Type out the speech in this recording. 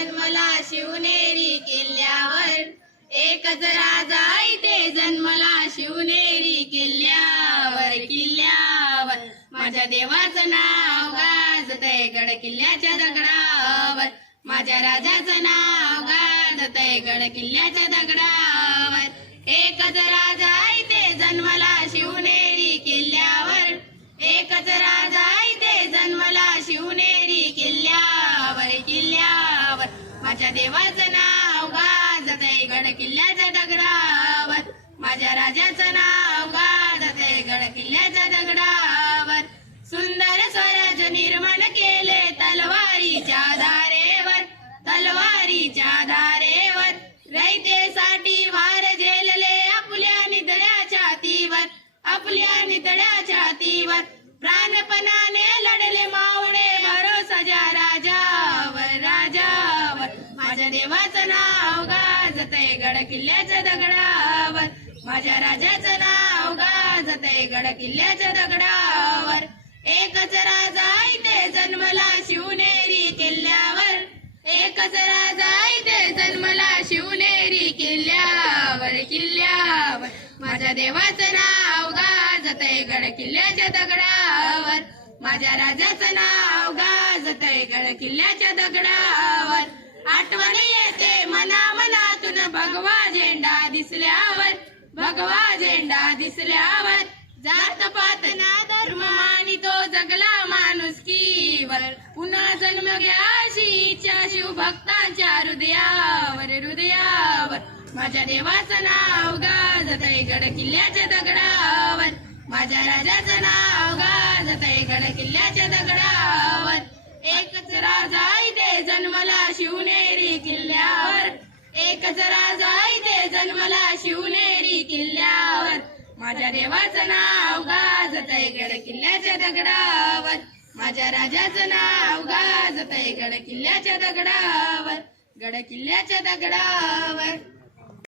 जन्मला शिवनेरी किल्ल्यावर. एकच राजा इथे जन्मला शिवनेरी किल्ल्यावर किल्ल्यावर. माझ्या देवाचं नाव गाजतय गड किल्ल्याच्या दगडावर. माझ्या राजाचं नाव गाजतय गड किल्ल्याच्या दगडावर. एकच राजा इथे जन्मला शिवनेरी किल्ल्यावर. एकच राजा माझ्या देवाचं नाव गाजत गड किल्ल्याचा दगडावर. माझ्या राजाचं नाव माझ्या देवाचं नाव गाजतय गड किल्ल्याच्या दगडावर. माझ्या राजाचं नाव गाजतय गड किल्ल्याच्या दगडावर. एकच राजा ते जन्मला शिवनेरी किल्ल्यावर. एकच राजा ते जन्मला शिवनेरी किल्ल्यावर किल्ल्यावर. माझ्या देवाचं नाव गाजतय गड किल्ल्याच्या दगडावर. माझ्या राजाचं नाव गाजतय गड किल्ल्याच्या दगडावर. आठवणी येते मना मनातून भगवा झेंडा दिसल्यावर भगवा झेंडा दिसल्यावर जात पात ना धर्म मानितो जगला माणूस माणुसकीवर पुन्हा जन्म घ्या अशी इच्छा हृदयावर हृदयावर. माझ्या देवाचं नाव गाजतय गड किल्ल्याच्या दगडावर. माझ्या राजाचं नाव गाजतय गड किल्ल्याच्या दगडावर. एकच राजा इथे जन्मला शिवनेरी किल्ल्यावर. माझ्या देवाचं नाव गाजतय गड किल्ल्याच्या दगडावर. माझ्या राजाचं नाव गाजतय गड किल्ल्याच्या दगडावर. गड किल्ल्याच्या दगडावर.